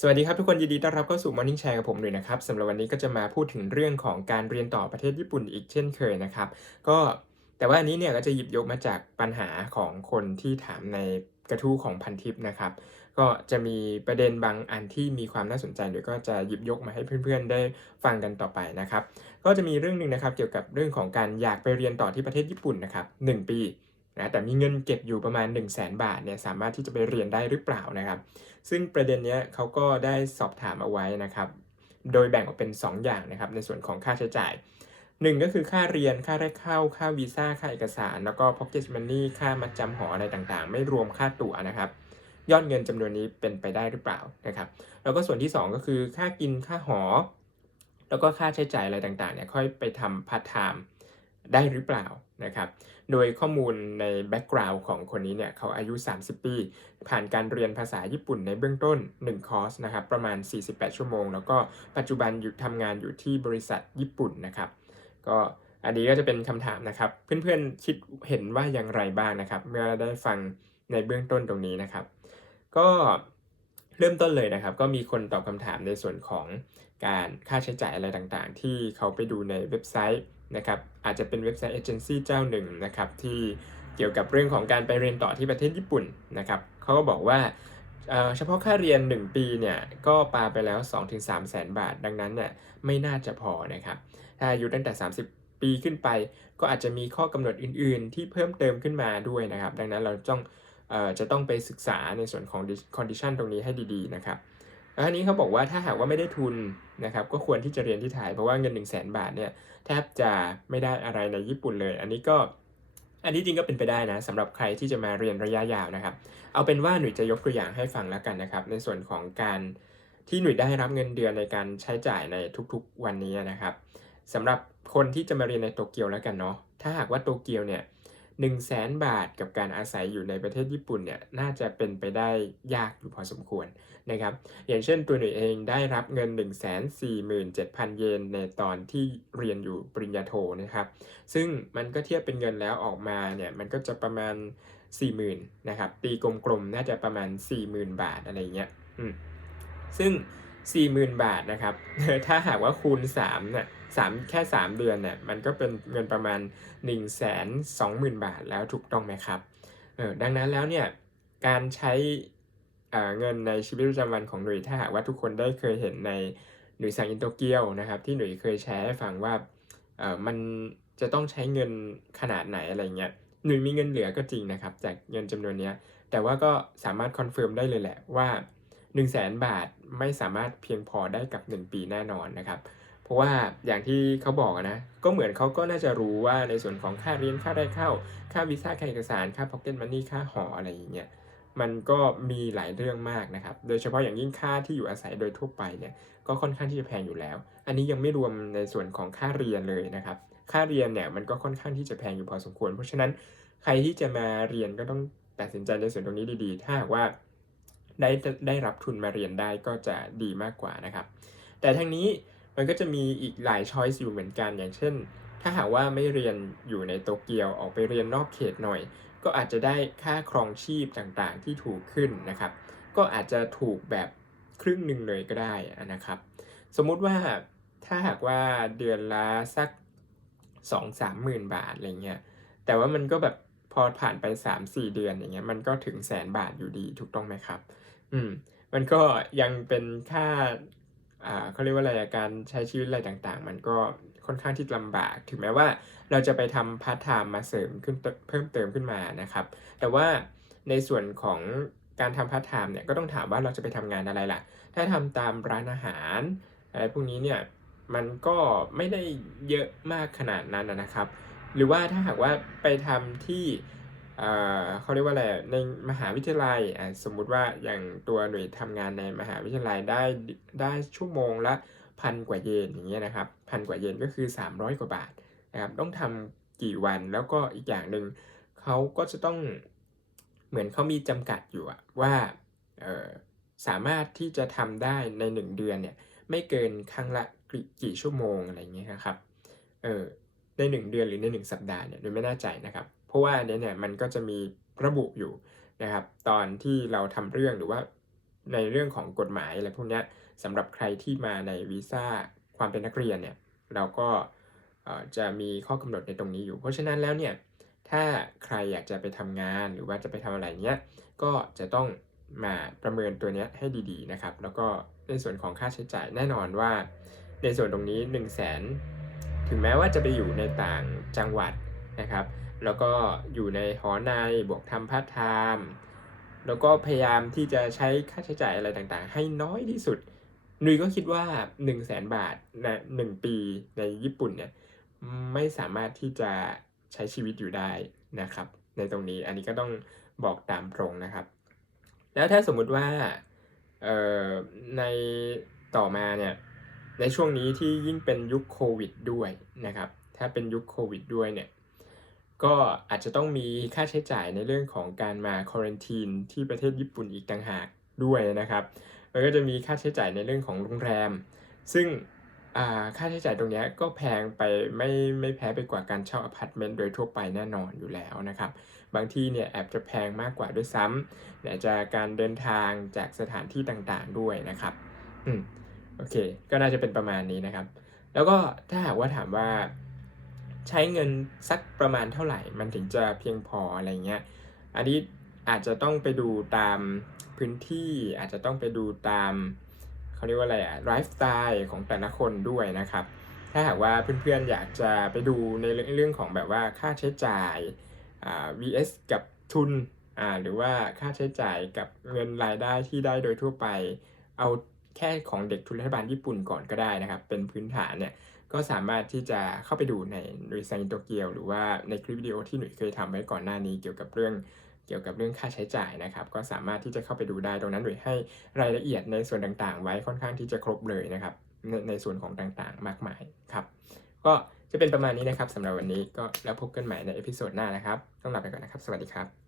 สวัสดีครับทุกคนยินดีต้อนรับเข้าสู่ Morning Share กับผมเลยนะครับสำหรับวันนี้ก็จะมาพูดถึงเรื่องของการเรียนต่อประเทศญี่ปุ่นอีกเช่นเคยนะครับ ก็แต่ว่าอันนี้เนี่ยก็จะหยิบยกมาจากปัญหาของคนที่ถามในกระทู้ของพันทิปนะครับ ก็จะมีประเด็นบางอันที่มีความน่าสนใจเดี๋ยวก็จะหยิบยกมาให้เพื่อนๆ ได้ฟังกันต่อไปนะครับ ก็จะมีเรื่องหนึ่งนะครับเกี่ยวกับเรื่องของการอยากไปเรียนต่อที่ประเทศญี่ปุ่นนะครับ1ปี นะแต่มีเงินเก็บอยู่ประมาณ 1 0 0 0 0แบาทเนี่ยสามารถที่จะไปเรียนได้หรือเปล่านะครับ ซึ่งประเด็นนี้เขาก็ได้สอบถามเอาไว้นะครับ โดยแบ่งออกเป็น 2 อย่างนะครับในส่วนของค่าใช้จ่าย 1 ก็คือค่าเรียนค่าแรกเข้า ค่าวีซ่าค่าเอกสาร แล้วก็ pocket money ค่ามัดจำหออะไรต่างๆ ไม่รวมค่าตั๋วนะครับยอดเงินจำนวนนี้เป็นไปได้หรือเปล่านะครับ แล้วก็ส่วนที่ 2 ก็คือค่ากินค่าหอ แล้วก็ค่าใช้จ่ายอะไรต่างๆเนี่ยค่อยไปทำพาร์ทไทม์ ได้หรือเปล่านะครับ โดยข้อมูลในแบ็กกราวน์ของคนนี้เนี่ยเขาอายุ 30 ปี ผ่านการเรียนภาษาญี่ปุ่นในเบื้องต้น 1 คอร์สนะครับประมาณ 48 ชั่วโมง แล้วก็ปัจจุบันอยู่ทำงานอยู่ที่บริษัทญี่ปุ่นนะครับ ก็อันนี้ก็จะเป็นคำถามนะครับ เพื่อนๆคิดเห็นว่าอย่างไรบ้างนะครับ เมื่อได้ฟังในเบื้องต้นตรงนี้นะครับ ก็เริ่มต้นเลยนะครับ ก็มีคนตอบคำถามในส่วนของการค่าใช้จ่ายอะไรต่างๆ ที่เขาไปดูในเว็บไซต์ นะครับอาจจะเป็นเว็บไซต์เอเจนซี่เจ้าหนึ่งนะครับที่เกี่ยวกับเรื่องของการไปเรียนต่อที่ประเทศญี่ปุ่นนะครับเขาก็บอกว่าเฉพาะค่าเรียน 1 ปีเนี่ยก็ปาไปแล้ว 2-3 แสนบาท ดังนั้นเนี่ยไม่น่าจะพอนะครับถ้าอายุตั้งแต่ 30 ปีขึ้นไป ก็อาจจะมีข้อกำหนดอื่น ๆ ที่เพิ่มเติมขึ้นมาด้วยนะครับ ดังนั้นเราต้องจะต้องไปศึกษาในส่วนของ condition ตรงนี้ให้ดี ๆ นะครับ แล้วทีนี้เขาบอกว่าถ้าหากว่าไม่ได้ทุนนะครับก็ควรที่จะเรียนที่ไทยเพราะว่าเงิน 1 0 0 0 0แบาทเนี่ยแทบจะไม่ได้อะไรในญี่ปุ่นเลย อันนี้ก็อันนี้จริงก็เป็นไปได้นะสำหรับใครที่จะมาเรียนระยะยาวนะครับ เอาเป็นว่าหนุ่ยจะยกตัวอย่างให้ฟังแล้วกันนะครับ ในส่วนของการที่หนุ่ยได้รับเงินเดือนในการใช้จ่ายในทุกๆวันนี้นะครับสำหรับคนที่จะมาเรียนในโตเกียวแล้วกันเนาะถ้าหากว่าโตเกียวเนี่ย 1 0 0 0 0แสนบาทกับการอาศัยอยู่ในประเทศญี่ปุ่นเนี่ยน่าจะเป็นไปได้ยากอยู่พอสมควรนะครับอย่างเช่นตัวหนูเองได้รับเงิน 1 4 7 0 0 0 เยนในตอนที่เรียนอยู่ปริญญาโทนะครับซึ่งมันก็เทียบเป็นเงินแล้วออกมาเนี่ยมันก็จะประมาณ 40,000นะครับตีกลมๆน่าจะประมาณ 40,000 บาทอะไรเงี้ยซึ่ง 40,000 บาทนะครับ ถ้าหากว่าคูณ3เนี่ยสามแค่ 3 เดือนเนี่ยมันก็เป็นเงินประมาณ 1 2 0 0 0 0 บาทแล้วถูกต้องไหมครับเออดังนั้นแล้วเนี่ยการใช้เงินในชีวิตประจำวันของหนุ่ยถ้าหากว่าทุกคนได้เคยเห็นในหนุ่ยสั่งอินโตเกียวนะครับ ที่หนุ่ยเคยแชร์ให้ฟังว่าเออมันจะต้องใช้เงินขนาดไหนอะไรเงี้ยหนุ่ยมีเงินเหลือก็จริงนะครับ จากเงินจำนวนนี้แต่ว่าก็สามารถคอนเฟิร์มได้เลยแหละว่า 1 0 0 0 0แสนบาทไม่สามารถเพียงพอได้กับ 1 ปีแน่นอนนะครับ เพราะว่าอย่างที่เขาบอกนะ ก็เหมือนเขาก็น่าจะรู้ว่าในส่วนของค่าเรียนค่าได้เข้า ค่าวีซ่าค่าเอกสารค่าพ็อกเก็ตมันนี่ค่าหออะไรอย่างเงี้ยมันก็มีหลายเรื่องมากนะครับ โดยเฉพาะอย่างยิ่งค่าที่อยู่อาศัยโดยทั่วไปเนี่ยก็ค่อนข้างที่จะแพงอยู่แล้ว อันนี้ยังไม่รวมในส่วนของค่าเรียนเลยนะครับ ค่าเรียนเนี่ยมันก็ค่อนข้างที่จะแพงอยู่พอสมควร เพราะฉะนั้นใครที่จะมาเรียนก็ต้องตัดสินใจในส่วนตรงนี้ดีๆ ถ้าหากว่า ได้ได้รับทุนมาเรียนได้ก็จะดีมากกว่านะครับ แต่ทั้งนี้มันก็จะมีอีกหลายช้อยส์อยู่เหมือนกันอย่างเช่น ถ้าหากว่าไม่เรียนอยู่ในโตเกียวออกไปเรียนนอกเขตหน่อย ก็อาจจะได้ค่าครองชีพต่างๆ ที่ถูกขึ้นนะครับ ก็อาจจะถูกแบบครึ่งหนึ่งเลยก็ได้นะครับ สมมุติว่าถ้าหากว่าเดือนละสัก 2 3หมื่นบาทอะไรเงี้ยแต่ว่ามันก็แบบพอผ่านไป 3-4 เดือนอย่างเงี้ยมันก็ถึงแสนบาทอยู่ดีถูกต้องไหมครับ อืม มันก็ยังเป็นค่าเขาเรียกว่าอะไรการใช้ชีวิตอะไรต่างๆ มันก็ค่อนข้างที่ลำบาก ถึงแม้ว่าเราจะไปทำพาร์ทไทม์มาเสริมขึ้นเพิ่มเติมขึ้นมานะครับ แต่ว่าในส่วนของการทำพาร์ทไทม์เนี่ยก็ต้องถามว่าเราจะไปทำงานอะไรล่ะ ถ้าทำตามร้านอาหารอะไรพวกนี้เนี่ยมันก็ไม่ได้เยอะมากขนาดนั้นนะครับ หรือว่าถ้าหากว่าไปทำที่ เขาเรียกว่าอะไรในมหาวิทยาลัยสมมุติว่าอย่างตัวหน่วยทำงานในมหาวิทยาลัยได้ได้ชั่วโมงละพันกว่าเยนอย่างเงี้ยนะครับพันกว่าเยนก็คือ 300 กว่าบาทนะครับต้องทำกี่วันแล้วก็อีกอย่างหนึ่งเขาก็จะต้องเหมือนเขามีจำกัดอยู่ว่าสามารถที่จะทำได้ใน 1 เดือนเนี่ยไม่เกินครั้งละกี่ชั่วโมงอะไรเงี้ยนะครับเออใน 1 เดือนหรือใน 1 สัปดาห์เนี่ยโดยไม่แน่ใจนะครับ ราะว่าเนี้ยเนี่ยมันก็จะมีระบุอยู่นะครับ ตอนที่เราทำเรื่องหรือว่าในเรื่องของกฎหมายอะไรพวกนี้สำหรับใครที่มาในวีซ่าความเป็นนักเรียนเนี่ยเราก็จะมีข้อกำหนดในตรงนี้อยู่ เพราะฉะนั้นแล้วเนี่ยถ้าใครอยากจะไปทำงานหรือว่าจะไปทำอะไรเนี้ยก็จะต้องมาประเมินตัวเนี้ยให้ดีๆนะครับ แล้วก็ในส่วนของค่าใช้จ่ายแน่นอนว่า ในส่วนตรงนี้ 1 0 0 0 0แสนถึงแม้ว่าจะไปอยู่ในต่างจังหวัดนะครับ แล้วก็อยู่ในหอในบวกทำพาร์ทไทม์แล้วก็พยายามที่จะใช้ค่าใช้จ่ายอะไรต่างๆ ให้น้อยที่สุดนุยก็คิดว่า 1 0 0 0 0แสนบาทในหนึ่งปีในญี่ปุ่นเนี่ยไม่สามารถที่จะใช้ชีวิตอยู่ได้นะครับ ในตรงนี้อันนี้ก็ต้องบอกตามตรงนะครับ แล้วถ้าสมมุติว่าในต่อมาเนี่ยในช่วงนี้ที่ยิ่งเป็นยุคโควิดด้วยนะครับ ถ้าเป็นยุคโควิดด้วยเนี่ย ก็อาจจะต้องมีค่าใช้จ่ายในเรื่องของการมาควอนตีนที่ประเทศญี่ปุ่นอีกต่างหากด้วยนะครับแล้วก็จะมีค่าใช้จ่ายในเรื่องของโรงแรม ซึ่งค่าใช้จ่ายตรงนี้ก็แพงไปไม่ไม่แพ้ไปกว่าการเช่าอพาร์ตเมนต์โดยทั่วไปแน่นอนอยู่แล้วนะครับ บางที่เนี่ยแอบจะแพงมากกว่าด้วยซ้ำไหนจะการเดินทางจากสถานที่ต่างๆด้วยนะครับอืมโอเค ก็น่าจะเป็นประมาณนี้นะครับ แล้วก็ถ้าหากว่าถามว่า ใช้เงินสักประมาณเท่าไหร่ มันถึงจะเพียงพออะไรเงี้ย อันนี้อาจจะต้องไปดูตามพื้นที่ อาจจะต้องไปดูตามเขาเรียกว่าอะไรอะไลฟ์สไตล์ของแต่ละคนด้วยนะครับ ถ้าหากว่าเพื่อนๆอยากจะไปดูในเรื่องของแบบว่าค่าใช้จ่าย vs กับทุนหรือว่าค่าใช้จ่ายกับเงินรายได้ที่ได้โดยทั่วไป เอาแค่ของเด็กทุนรัฐบาลญี่ปุ่นก่อนก็ได้นะครับ เป็นพื้นฐานเนี่ย ก็สามารถที่จะเข้าไปดูในหน่วยซันโตเกียว หรือว่าในคลิปวิดีโอที่หน่วยเคยทำไว้ก่อนหน้านี้เกี่ยวกับเรื่องเกี่ยวกับเรื่องค่าใช้จ่ายนะครับ ก็สามารถที่จะเข้าไปดูได้ตรงนั้นหน่วยให้รายละเอียดในส่วนต่างๆ ไว้ค่อนข้างที่จะครบเลยนะครับในในส่วนของต่างๆ มากมายครับก็จะเป็นประมาณนี้นะครับสำหรับวันนี้ก็แล้วพบกันใหม่ในเอพิโซดหน้านะครับต้องลาไปก่อนนะครับ สวัสดีครับ